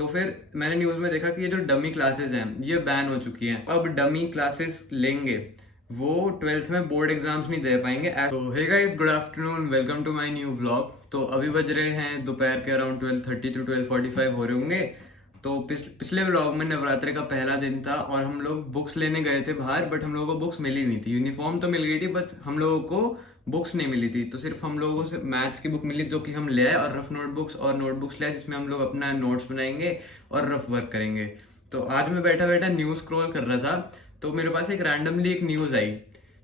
तो फिर मैंने न्यूज़ में देखा कि ये जो डमी क्लासेस हैं ये बैन हो चुकी हैं। अब डमी क्लासेस लेंगे वो 12th में बोर्ड एग्जाम्स नहीं दे पाएंगे। तो hey guys, good afternoon, welcome to my new vlog. तो अभी बज रहे हैं दोपहर के अराउंड 12:30 to 12:45 हो रहे होंगे। तो पिछले व्लॉग में नवरात्रि का पहला दिन था और हम लोग बुक्स लेने गए थे बाहर, बट हम लोगों को बुक्स मिली नहीं थी। यूनिफॉर्म तो मिल गई थी बट हम लोगों को बुक्स नहीं मिली थी। तो सिर्फ हम लोगों से मैथ्स की बुक मिली जो कि हम ले आए, और रफ नोटबुक्स और नोटबुक्स ले आए जिसमें हम लोग अपना नोट्स बनाएंगे और रफ वर्क करेंगे। तो आज मैं बैठा बैठा न्यूज़ स्क्रॉल कर रहा था, तो मेरे पास एक रैंडमली एक न्यूज़ आई।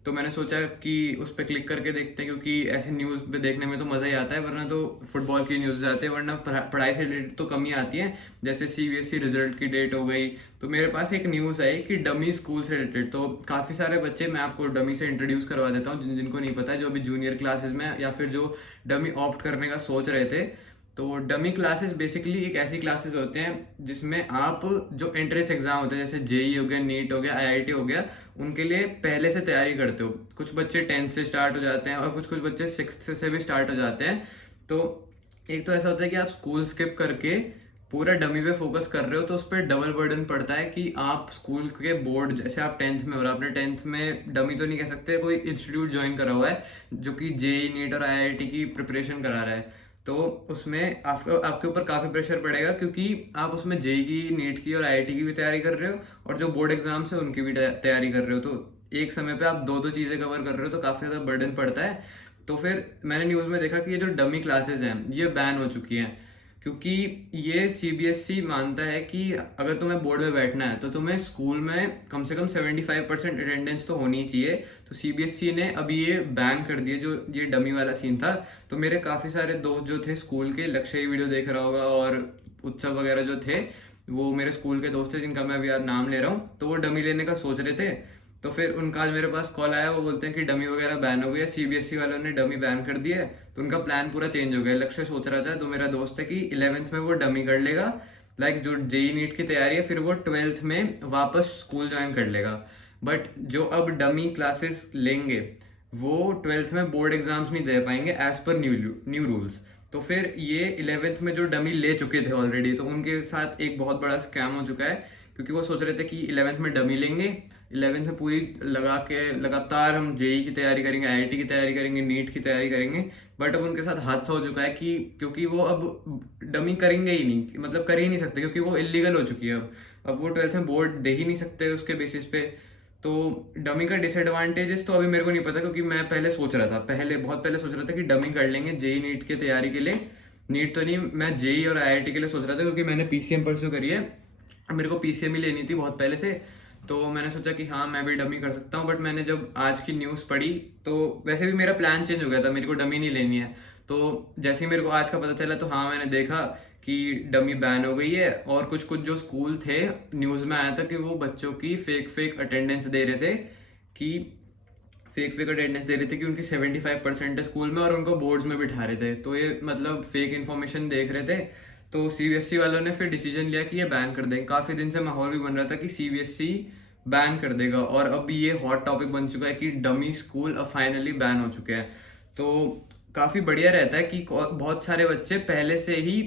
तो मैंने सोचा कि उस पर क्लिक करके देखते हैं, क्योंकि ऐसे न्यूज़ पे देखने में तो मज़ा ही आता है, वरना तो फुटबॉल की न्यूज़ आती है, वरना पढ़ाई से रिलेटेड तो कम ही आती है। जैसे सीबीएसई रिजल्ट की डेट हो गई। तो मेरे पास एक न्यूज़ आई कि डमी स्कूल से रिलेटेड। तो काफ़ी सारे बच्चे, मैं आपको डमी से इंट्रोड्यूस करवा देता हूँ जिनको नहीं पता है, जो अभी जूनियर क्लासेस में या फिर जो डमी ऑप्ट करने का सोच रहे थे। तो डमी क्लासेस बेसिकली एक ऐसी क्लासेस होते हैं जिसमें आप जो एंट्रेंस एग्जाम होते हैं, जैसे जेई हो गया, नीट हो गया, आईआईटी हो गया, उनके लिए पहले से तैयारी करते हो। कुछ बच्चे 10th से स्टार्ट हो जाते हैं और कुछ कुछ बच्चे 6th से भी स्टार्ट हो जाते हैं। तो एक तो ऐसा होता है कि आप स्कूल स्किप करके पूरा डमी पे फोकस कर रहे हो, तो उस पर डबल बर्डन पड़ता है कि आप स्कूल के बोर्ड, जैसे आप 10th में हो रहा, आपने 10th में डमी तो नहीं कह सकते, कोई इंस्टीट्यूट ज्वाइन करा हुआ है जो कि जेई नीट और आईआईटी की प्रिपरेशन करा रहा है। तो उसमें आपके ऊपर काफ़ी प्रेशर पड़ेगा, क्योंकि आप उसमें जेई की, नीट की और आईआईटी की भी तैयारी कर रहे हो, और जो बोर्ड एग्जाम्स है उनकी भी तैयारी कर रहे हो। तो एक समय पे आप दो दो चीज़ें कवर कर रहे हो, तो काफ़ी ज़्यादा बर्डन पड़ता है। तो फिर मैंने न्यूज़ में देखा कि ये जो डमी क्लासेस हैं ये बैन हो चुकी हैं, क्योंकि ये सीबीएसई मानता है कि अगर तुम्हें बोर्ड में बैठना है तो तुम्हें स्कूल में कम से कम 75% अटेंडेंस तो होनी ही चाहिए। तो सीबीएसई ने अभी ये बैन कर दिया, जो ये डमी वाला सीन था। तो मेरे काफ़ी सारे दोस्त जो थे स्कूल के, लक्ष्य ही वीडियो देख रहा होगा, और उत्सव वगैरह जो थे, वो मेरे स्कूल के दोस्त थे जिनका मैं अभी यार नाम ले रहा हूँ। तो वो डमी लेने का सोच रहे थे। तो फिर उनका आज मेरे पास कॉल आया, वो बोलते हैं कि डमी वगैरह बैन हो गया, सीबीएसई वालों ने डमी बैन कर दिया है। तो उनका प्लान पूरा चेंज हो गया। लक्ष्य सोच रहा था, तो मेरा दोस्त है, कि 11th में वो डमी कर लेगा, लाइक जो जेई नीट की तैयारी है, फिर वो 12th में वापस स्कूल ज्वाइन कर लेगा। बट जो अब डमी क्लासेस लेंगे वो 12th में बोर्ड एग्जाम्स नहीं दे पाएंगे एज पर न्यू रूल्स। तो फिर ये 11th में जो डमी ले चुके थे ऑलरेडी, तो उनके साथ एक बहुत बड़ा स्कैम हो चुका है, क्योंकि वो सोच रहे थे कि 11th में डमी लेंगे, 11th में पूरी लगा के लगातार हम जेई की तैयारी करेंगे, आईआईटी की तैयारी करेंगे, नीट की तैयारी करेंगे। बट अब उनके साथ हादसा हो चुका है कि क्योंकि वो अब डमी करेंगे ही नहीं, मतलब कर ही नहीं सकते, क्योंकि वो इलीगल हो चुकी है। अब वो 12th में बोर्ड दे ही नहीं सकते उसके बेसिस पे। तो डमी का डिसएडवांटेजेस तो अभी मेरे को नहीं पता, क्योंकि मैं पहले सोच रहा था, बहुत पहले सोच रहा था कि डमी कर लेंगे जेई नीट की तैयारी के लिए। नीट तो नहीं, मैं जेई और आईआईटी के लिए सोच रहा था, क्योंकि मैंने पीसीएम परस्यू करी है। मेरे को पीसीएम ही लेनी थी बहुत पहले से। तो मैंने सोचा कि हाँ, मैं भी डमी कर सकता हूँ। बट मैंने जब आज की न्यूज़ पढ़ी, तो वैसे भी मेरा प्लान चेंज हो गया था, मेरे को डमी नहीं लेनी है। तो जैसे ही मेरे को आज का पता चला, तो हाँ, मैंने देखा कि डमी बैन हो गई है। और कुछ कुछ जो स्कूल थे, न्यूज़ में आया था कि वो बच्चों की फेक अटेंडेंस दे रहे थे, कि फेक अटेंडेंस दे रहे थे कि उनकी 75% है स्कूल में, और उनको बोर्ड्स में बिठा रहे थे। तो ये मतलब फेक इन्फॉर्मेशन देख रहे थे। तो सीबीएसई वालों ने फिर डिसीजन लिया कि ये बैन कर देंगे। काफ़ी दिन से माहौल भी बन रहा था कि सीबीएसई बैन कर देगा, और अब ये हॉट टॉपिक बन चुका है कि डमी स्कूल अब फाइनली बैन हो चुके हैं। तो काफ़ी बढ़िया रहता है कि बहुत सारे बच्चे पहले से ही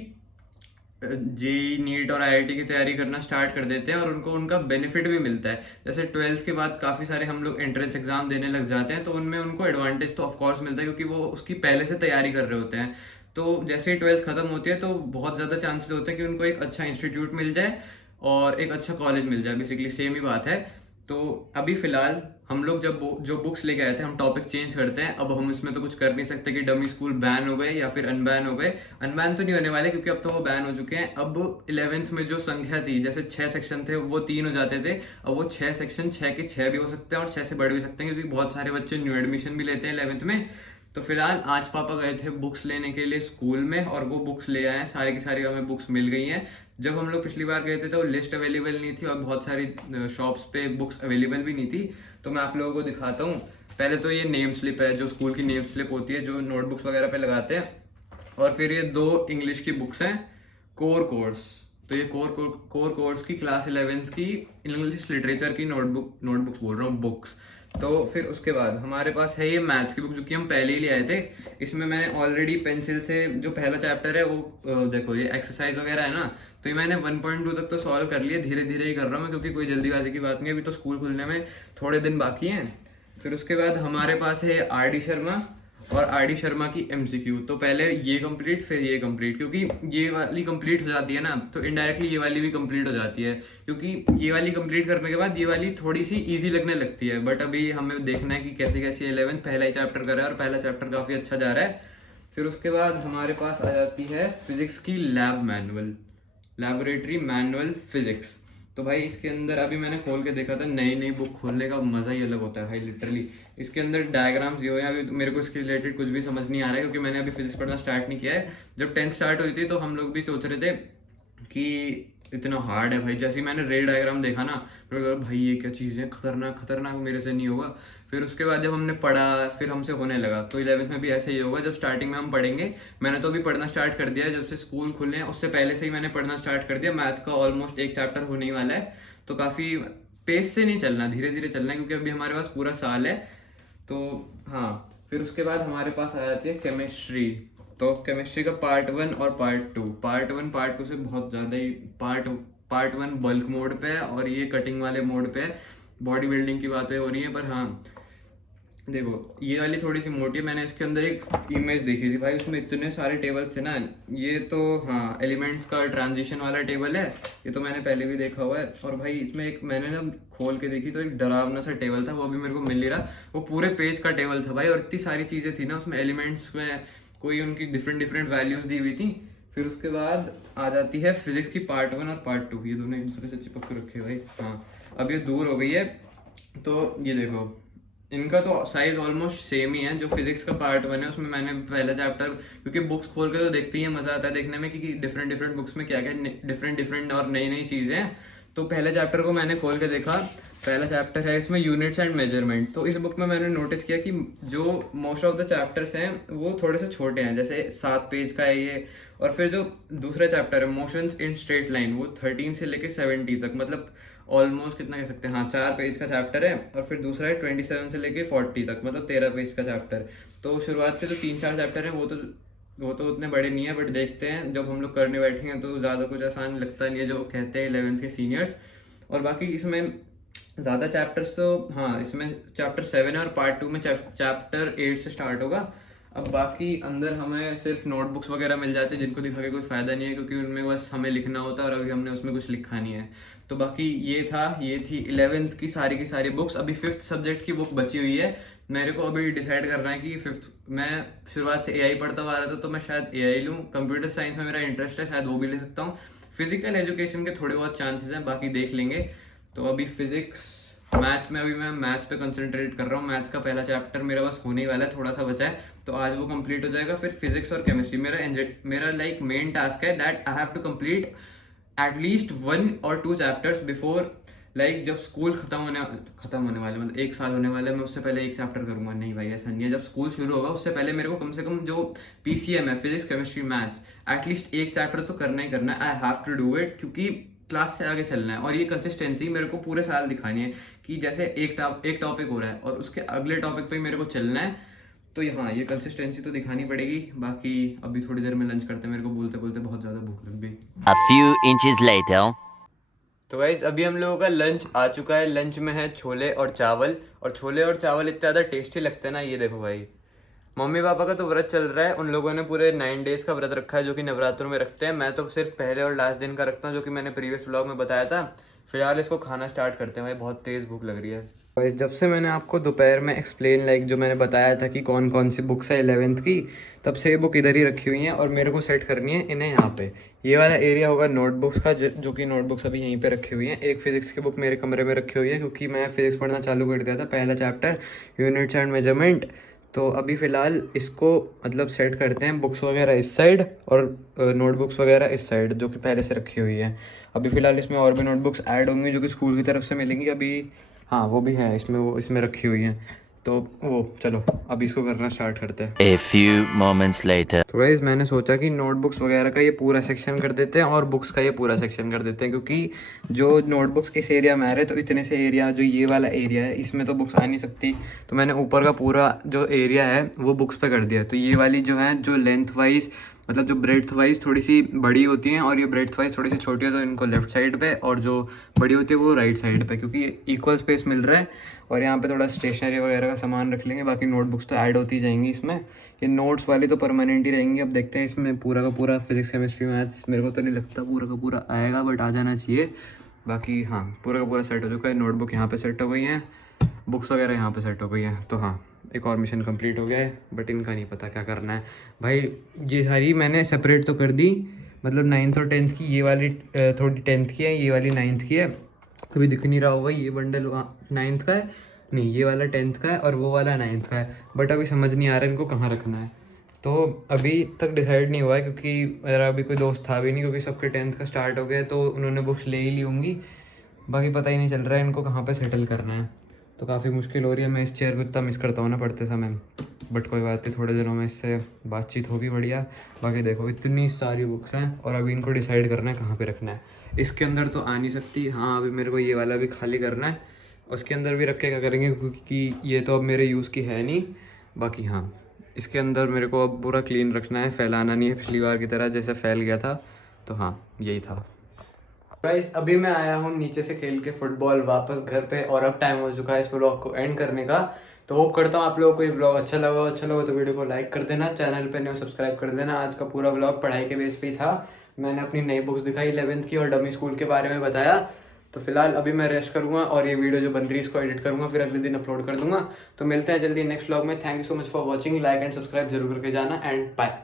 जेई नीट और आईआईटी की तैयारी करना स्टार्ट कर देते हैं, और उनको उनका बेनिफिट भी मिलता है। जैसे 12th के बाद काफ़ी सारे हम लोग एंट्रेंस एग्जाम देने लग जाते हैं, तो उनमें उनको एडवांटेज तो ऑफकोर्स मिलता है, क्योंकि वो उसकी पहले से तैयारी कर रहे होते हैं। तो जैसे ही 12th खत्म होती है, तो बहुत ज़्यादा चांसेस होते हैं कि उनको एक अच्छा इंस्टीट्यूट मिल जाए और एक अच्छा कॉलेज मिल जाए। बेसिकली सेम ही बात है। तो अभी फिलहाल हम लोग जब जो बुक्स लेके आए थे, हम टॉपिक चेंज करते हैं। अब हम इसमें तो कुछ कर नहीं सकते कि डमी स्कूल बैन हो गए या फिर अनबैन हो गए। अनबैन तो नहीं होने वाले, क्योंकि अब तो वो बैन हो चुके हैं। अब 11th में जो संख्या थी, जैसे 6 सेक्शन थे वो 3 हो जाते थे, अब वो 6 सेक्शन 6 के 6 भी हो सकते हैं और 6 से बढ़ भी सकते हैं, क्योंकि बहुत सारे बच्चे न्यू एडमिशन भी लेते हैं 11th में। तो फिलहाल आज पापा गए थे बुक्स लेने के लिए स्कूल में, और वो बुक्स ले आए हैं। सारी की सारी हमें बुक्स मिल गई हैं। जब हम लोग पिछली बार गए थे तो लिस्ट अवेलेबल नहीं थी, और बहुत सारी शॉप्स पे बुक्स अवेलेबल भी नहीं थी। तो मैं आप लोगों को दिखाता हूँ। पहले तो ये नेम स्लिप है, जो स्कूल की नेम स्लिप होती है, जो नोटबुक्स वगैरह पे लगाते हैं। और फिर ये 2 इंग्लिश की बुक्स हैं, कोर कोर्स। तो ये कोर कोर्स की क्लास 11th की इंग्लिश लिटरेचर की नोटबुक्स बोल रहा हूँ, बुक्स। तो फिर उसके बाद हमारे पास है ये मैथ्स की बुक, जो कि हम पहले ही ले आए थे। इसमें मैंने ऑलरेडी पेंसिल से जो पहला चैप्टर है वो देखो ये एक्सरसाइज वगैरह है ना, तो ये मैंने 1.2 तक तो सॉल्व कर लिया, धीरे धीरे ही कर रहा हूँ मैं, क्योंकि कोई जल्दीबाजी की बात नहीं है, अभी तो स्कूल खुलने में थोड़े दिन बाकी हैं। फिर उसके बाद हमारे पास है आर डी शर्मा और आर डी शर्मा की एमसीक्यू। तो पहले ये कंप्लीट फिर ये कंप्लीट, क्योंकि ये वाली कंप्लीट हो जाती है ना तो इनडायरेक्टली ये वाली भी कंप्लीट हो जाती है, क्योंकि ये वाली कंप्लीट करने के बाद ये वाली थोड़ी सी इजी लगने लगती है। बट अभी हमें देखना है कि कैसी कैसी 11th पहला ही चैप्टर कर रहा है और पहला चैप्टर काफ़ी अच्छा जा रहा है। फिर उसके बाद हमारे पास आ जाती है फिजिक्स की lab manual, laboratory manual physics. तो भाई इसके अंदर अभी मैंने खोल के देखा था, नई नई बुक खोलने का मज़ा ही अलग होता है भाई, लिटरली। इसके अंदर डायग्राम्स दिए हुए हैं, अभी तो मेरे को इसके रिलेटेड कुछ भी समझ नहीं आ रहा है, क्योंकि मैंने अभी फिजिक्स पढ़ना स्टार्ट नहीं किया है। जब 10th स्टार्ट हुई थी तो हम लोग भी सोच रहे थे कि इतना हार्ड है भाई। जैसे ही मैंने रे डायग्राम देखा ना, मेरे को लगा भाई ये क्या चीज़ है, खतरनाक खतरनाक, मेरे से नहीं होगा। फिर उसके बाद जब हमने पढ़ा फिर हमसे होने लगा। तो 11th में भी ऐसे ही होगा, जब स्टार्टिंग में हम पढ़ेंगे। मैंने तो अभी पढ़ना स्टार्ट कर दिया है, जब से स्कूल खुले हैं उससे पहले से ही मैंने पढ़ना स्टार्ट कर दिया। मैथ्स का ऑलमोस्ट एक चैप्टर होने ही वाला है, तो काफ़ी पेस से नहीं चलना, धीरे धीरे चलना है, क्योंकि अभी हमारे पास पूरा साल है। तो हाँ, फिर उसके बाद हमारे पास आ जाती है केमिस्ट्री। तो केमिस्ट्री का पार्ट 1 और पार्ट 2, पार्ट 1 पार्ट 2 से बहुत ज़्यादा ही पार्ट 1 बल्क मोड पे है और ये कटिंग वाले मोड पे है, बॉडी बिल्डिंग की बातें हो रही हैं। पर हाँ देखो ये वाली थोड़ी सी मोटी है। मैंने इसके अंदर एक इमेज देखी थी भाई, उसमें इतने सारे टेबल्स थे ना। ये तो हाँ एलिमेंट्स का ट्रांजिशन वाला टेबल है, ये तो मैंने पहले भी देखा हुआ है। और भाई इसमें एक मैंने ना खोल के देखी तो एक डरावना सा टेबल था, वो अभी मेरे को मिल नहीं रहा, वो पूरे पेज का टेबल था भाई। और इतनी सारी चीज़ें थी ना उसमें, एलिमेंट्स में कोई उनकी डिफरेंट डिफरेंट वैल्यूज दी हुई थी। फिर उसके बाद आ जाती है फिजिक्स की पार्ट 1 और पार्ट 2, ये दोनों एक दूसरे से चिपक के रखे भाई। हाँ अब ये दूर हो गई है, तो ये देखो इनका तो साइज ऑलमोस्ट सेम ही है। जो फिजिक्स का पार्ट 1 है उसमें मैंने पहला चैप्टर, क्योंकि बुक्स खोल के तो देखते ही मजा आता है देखने में कि डिफरेंट डिफरेंट बुक्स में क्या क्या डिफरेंट डिफरेंट और नई नई चीजें हैं। तो पहले चैप्टर को मैंने खोल के देखा, पहला चैप्टर है इसमें यूनिट्स एंड मेजरमेंट। तो इस बुक में मैंने नोटिस किया कि जो मोस्ट ऑफ द चैप्टर्स हैं वो थोड़े से छोटे हैं, जैसे 7 पेज का है ये। और फिर जो दूसरा चैप्टर है मोशंस इन स्ट्रेट लाइन, वो 13 से लेके 70 तक, मतलब ऑलमोस्ट कितना कह सकते हैं, हाँ 4 पेज का चैप्टर है। और फिर दूसरा है 27 से लेके 40 तक, मतलब 13 पेज का चैप्टर। तो शुरुआत के जो 3-4 चैप्टर हैं वो तो उतने बड़े नहीं है, बट देखते हैं जब हम लोग करने बैठेंगे तो ज़्यादा कुछ आसान लगता नहीं है, जो कहते हैं 11th के सीनियर्स। और बाकी इसमें ज़्यादा चैप्टर्स तो हाँ, इसमें चैप्टर 7 है और पार्ट 2 में चैप्टर 8 से स्टार्ट होगा। अब बाकी अंदर हमें सिर्फ नोटबुक्स वगैरह मिल जाते हैं, जिनको दिखा के कोई फ़ायदा नहीं है, क्योंकि उनमें बस हमें लिखना होता है और अभी हमने उसमें कुछ लिखा नहीं है। तो बाकी ये थी 11th की सारी बुक्स। अभी 5th सब्जेक्ट की बुक बची हुई है। मेरे को अभी डिसाइड करना है कि 5th, मैं शुरुआत से एआई पढ़ता हुआ आ रहा था, तो मैं शायद एआई लूँ। कंप्यूटर साइंस में मेरा इंटरेस्ट है, शायद वो भी ले सकता हूँ। फिजिकल एजुकेशन के थोड़े बहुत चांसेस हैं, बाकी देख लेंगे। तो अभी फिजिक्स, मैथ्स में अभी मैं मैथ्स पे कंसंट्रेट कर रहा हूँ। मैथ्स का पहला चैप्टर मेरा बस होने ही वाला है, थोड़ा सा बचा है, तो आज वो कंप्लीट हो जाएगा। फिर फिजिक्स और केमिस्ट्री मेरा लाइक मेन टास्क है that I have to complete at least 1 और 2 चैप्टर्स बिफोर, लाइक जब स्कूल खत्म होने वाले, मतलब 1 साल होने वाला है, मैं उससे पहले एक चैप्टर करूंगा। नहीं भाई ऐसा नहीं है, जब स्कूल शुरू होगा उससे पहले मेरे को कम से कम जो पीसीएम है, फिजिक्स केमिस्ट्री मैथ्स, एटलीस्ट एक चैप्टर तो करना ही करना है। I have to do it, क्योंकि क्लास से आगे चलना है। और ये कंसिस्टेंसी मेरे को पूरे साल दिखानी है कि जैसे एक टॉपिक हो रहा है और उसके अगले टॉपिक पे मेरे को चलना है। तो हाँ ये कंसिस्टेंसी तो दिखानी पड़ेगी। बाकी अभी थोड़ी देर में लंच करते हैं, मेरे को बोलते बोलते बहुत ज़्यादा भूख लग गई। A few inches later. तो गाइस अभी हम लोगों का लंच आ चुका है। लंच में है छोले और चावल, और छोले और चावल इतने ज़्यादा टेस्टी लगते हैं ना। ये देखो भाई, मम्मी पापा का तो व्रत चल रहा है, उन लोगों ने पूरे 9 डेज का व्रत रखा है, जो कि नवरात्रों में रखते हैं। मैं तो सिर्फ पहले और लास्ट दिन का रखता हूँ, जो कि मैंने प्रीवियस व्लॉग में बताया था। फिलहाल इसको खाना स्टार्ट करते हैं भाई, बहुत तेज़ भूख लग रही है। गाइस जब से मैंने आपको दोपहर में एक्सप्लेन लाइक जो मैंने बताया था कि कौन कौन सी बुक्स है 11th की, तब से ये बुक इधर ही रखी हुई हैं और मेरे को सेट करनी है इन्हें यहाँ पे। ये वाला एरिया होगा नोटबुक्स का, जो कि नोटबुक्स अभी यहीं पे रखी हुई हैं। एक फिजिक्स की बुक मेरे कमरे में रखी हुई है, क्योंकि मैं फिजिक्स पढ़ना चालू कर दिया था, पहला चैप्टर यूनिट्स एंड मेजरमेंट। तो अभी फ़िलहाल इसको मतलब सेट करते हैं, बुक्स वगैरह इस साइड और नोटबुक्स वगैरह इस साइड, जो कि पहले से रखी हुई है। अभी फ़िलहाल इसमें और भी नोटबुक्स ऐड होंगी, जो कि स्कूल की तरफ से मिलेंगी अभी। हाँ वो भी है इसमें, वो इसमें रखी हुई हैं। तो वो चलो अब इसको करना स्टार्ट करते हैं। A few moments later. तो गाइस मैंने सोचा कि नोटबुक्स वगैरह का ये पूरा सेक्शन कर देते हैं और बुक्स का ये पूरा सेक्शन कर देते हैं, क्योंकि जो नोटबुक्स इस एरिया में आ रहे हैं तो इतने से एरिया, जो ये वाला एरिया है इसमें तो बुक्स आ नहीं सकती, तो मैंने ऊपर का पूरा जो एरिया है वो बुक्स पे कर दिया। तो ये वाली जो है, जो लेंथ वाइज मतलब जो ब्रेड्थ वाइज थोड़ी सी बड़ी होती हैं और ये ब्रेड्थ वाइज थोड़ी सी छोटी है, तो इनको लेफ्ट साइड पे, और जो बड़ी होती है वो राइट साइड पे, क्योंकि इक्वल स्पेस मिल रहा है। और यहाँ पे थोड़ा स्टेशनरी वगैरह का सामान रख लेंगे, बाकी नोटबुक्स तो ऐड होती जाएंगी इसमें। ये नोट्स वाली तो परमानेंट ही रहेंगी। अब देखते हैं इसमें पूरा का पूरा फिजिक्स केमिस्ट्री मैथ्स मेरे को तो नहीं लगता पूरा का पूरा आएगा, बट आ जाना चाहिए। बाकी हाँ, पूरा का पूरा सेट हो चुका है। नोटबुक यहाँ पे सेट हो गई हैं, बुक्स वगैरह यहाँ पे सेट हो गई हैं। तो हाँ, एक और मिशन कंप्लीट हो गया है, बट इनका नहीं पता क्या करना है भाई। ये सारी मैंने सेपरेट तो कर दी, मतलब 9th और 10th की। ये वाली थोड़ी 10th की है, ये वाली 9th की है। अभी दिख नहीं रहा होगा, ये बंडल 9th का है, नहीं ये वाला 10th का है और वो वाला 9th का है। बट अभी समझ नहीं आ रहा इनको कहाँ रखना है, तो अभी तक डिसाइड नहीं हुआ है, क्योंकि मेरा अभी कोई दोस्त था भी नहीं, क्योंकि सबके 10th का स्टार्ट हो गया तो उन्होंने बुक्स ले ही ली होंगी। बाकी पता ही नहीं चल रहा है इनको कहाँ पे सेटल करना है, तो काफ़ी मुश्किल हो रही है। मैं इस चेयर को इतना मिस करता हूँ ना पढ़ते समय, बट कोई बात नहीं, थोड़े दिनों में इससे बातचीत होगी बढ़िया। बाकी देखो इतनी सारी बुक्स हैं और अभी इनको डिसाइड करना है कहाँ पे रखना है। इसके अंदर तो आ नहीं सकती, हाँ अभी मेरे को ये वाला भी खाली करना है, उसके अंदर भी रख के क्या करेंगे, क्योंकि ये तो अब मेरे यूज़ की है नहीं। बाकी हाँ, इसके अंदर मेरे को अब पूरा क्लीन रखना है, फैलाना नहीं है पिछली बार की तरह जैसे फैल गया था। तो हाँ, यही था गाइस। अभी मैं आया हूँ नीचे से खेल के फुटबॉल वापस घर पे, और अब टाइम हो चुका है इस व्लॉग को एंड करने का। तो होप करता हूँ आप लोगों को ये व्लॉग अच्छा लगा तो वीडियो को लाइक कर देना, चैनल पे नहीं हो सब्सक्राइब कर देना। आज का पूरा व्लॉग पढ़ाई के बेस पे ही था। मैंने अपनी नई बुक्स दिखाई 11th की और डमी स्कूल के बारे में बताया। तो फिलहाल अभी मैं रेस्ट करूँगा और ये वीडियो जो बन रही है इसको एडिट करूँगा, फिर अगले दिन अपलोड कर दूंगा। तो मिलते हैं जल्दी नेक्स्ट व्लॉग में। Thank you so much for watching, like and subscribe जरूर करके जाना, एंड बाय।